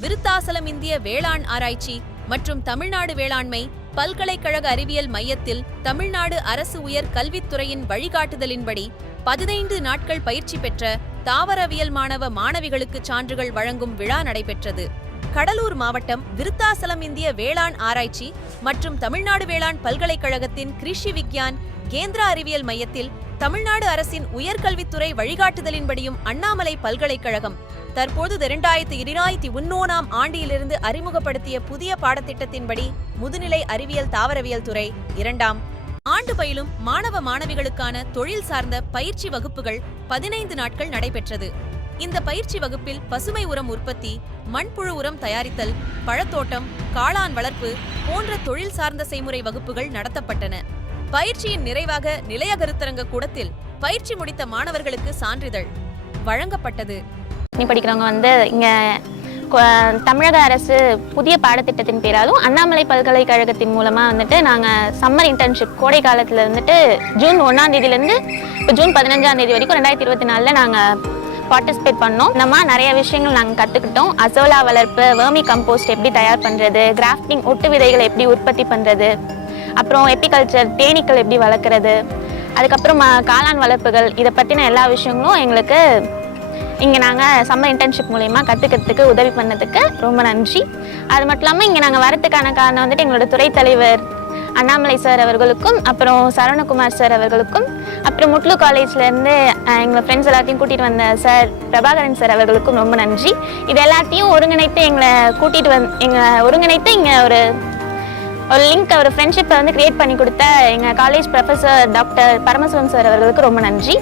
விருத்தாசலம் இந்திய வேளாண் ஆராய்ச்சி மற்றும் தமிழ்நாடு வேளாண்மை பல்கலைக்கழக அறிவியல் மையத்தில் தமிழ்நாடு அரசு உயர் கல்வித்துறையின் வழிகாட்டுதலின்படி 15 நாட்கள் பயிற்சி பெற்ற தாவரவியல் மாணவ மாணவிகளுக்கு சான்றுகள் வழங்கும் விழா நடைபெற்றது. கடலூர் மாவட்டம் விருத்தாசலம் இந்திய வேளாண் ஆராய்ச்சி மற்றும் தமிழ்நாடு வேளாண் பல்கலைக்கழகத்தின் கிருஷி விக்யான் கேந்திர அறிவியல் மையத்தில் தமிழ்நாடு அரசின் உயர்கல்வித்துறை வழிகாட்டுதலின்படியும் அண்ணாமலை பல்கலைக்கழகம் தற்போது 2021 ஆண்டிலிருந்து அறிமுகப்படுத்திய புதிய பாடத்திட்டத்தின்படி முதுநிலை அறிவியல் தாவரவியல் துறை 2ஆம் ஆண்டு பயிலும் மாணவ மாணவிகளுக்கான தொழில் சார்ந்த பயிற்சி வகுப்புகள் 15 நாட்கள் நடைபெற்றது. இந்த பயிற்சி வகுப்பில் பசுமை உரம் உற்பத்தி, மண்புழு உரம் தயாரித்தல், பழத்தோட்டம், காளான் வளர்ப்பு போன்ற தொழில் சார்ந்த செய்முறை வகுப்புகள் நடத்தப்பட்டன. பயிற்சியின் நிறைவாக நிலைய கருத்தரங்க கூடத்தில் பயிற்சி முடித்த மாணவர்களுக்கு சான்றிதழ் வழங்கப்பட்டது. படிக்கிறவங்க இங்க தமிழக அரசு புதிய பாடத்திட்டத்தின் பேராலும் அண்ணாமலை பல்கலைக்கழகத்தின் மூலமா நாங்கள் சம்மர் இன்டர்ன்ஷிப் கோடை காலத்தில் ஜூன் 1ஆம் தேதியிலேருந்து இப்போ ஜூன் 15ஆம் தேதி வரைக்கும் 2024 நாங்கள் பார்ட்டிசிபேட் பண்ணோம். நம்ம நிறைய விஷயங்கள் நாங்கள் கற்றுக்கிட்டோம். அசோலா வளர்ப்பு, வெர்மி கம்போஸ்ட் எப்படி தயார் பண்ணுறது, கிராஃப்டிங் ஒட்டு விதைகளை எப்படி உற்பத்தி பண்ணுறது, அப்புறம் எப்பிகல்ச்சர் தேனீக்கள் எப்படி வளர்க்குறது, அதுக்கப்புறம் காளான் வளர்ப்புகள், இதை பற்றின எல்லா விஷயங்களும் எங்களுக்கு இங்கே நாங்கள் சம்மர் இன்டர்ன்ஷிப் மூலயமா கற்றுக்கிறதுக்கு உதவி பண்ணதுக்கு ரொம்ப நன்றி. அது மட்டும் இல்லாமல் இங்கே நாங்கள் வரத்துக்கான காரணம் எங்களோட துறை தலைவர் அண்ணாமலை சார் அவர்களுக்கும், அப்புறம் சரவணகுமார் சார் அவர்களுக்கும், அப்புறம் முட்லு காலேஜ்லேருந்து எங்களை ஃப்ரெண்ட்ஸ் எல்லாத்தையும் கூட்டிகிட்டு வந்த சார் பிரபாகரன் சார் அவர்களுக்கும் ரொம்ப நன்றி. இது எல்லாத்தையும் ஒருங்கிணைத்து எங்களை ஒருங்கிணைத்து இங்கே ஒரு லிங்க், ஒரு ஃப்ரெண்ட்ஷிப்பை கிரியேட் பண்ணி கொடுத்த எங்கள் college professor doctor Paramasivam sir அவர்களுக்கு ரொம்ப நன்றி.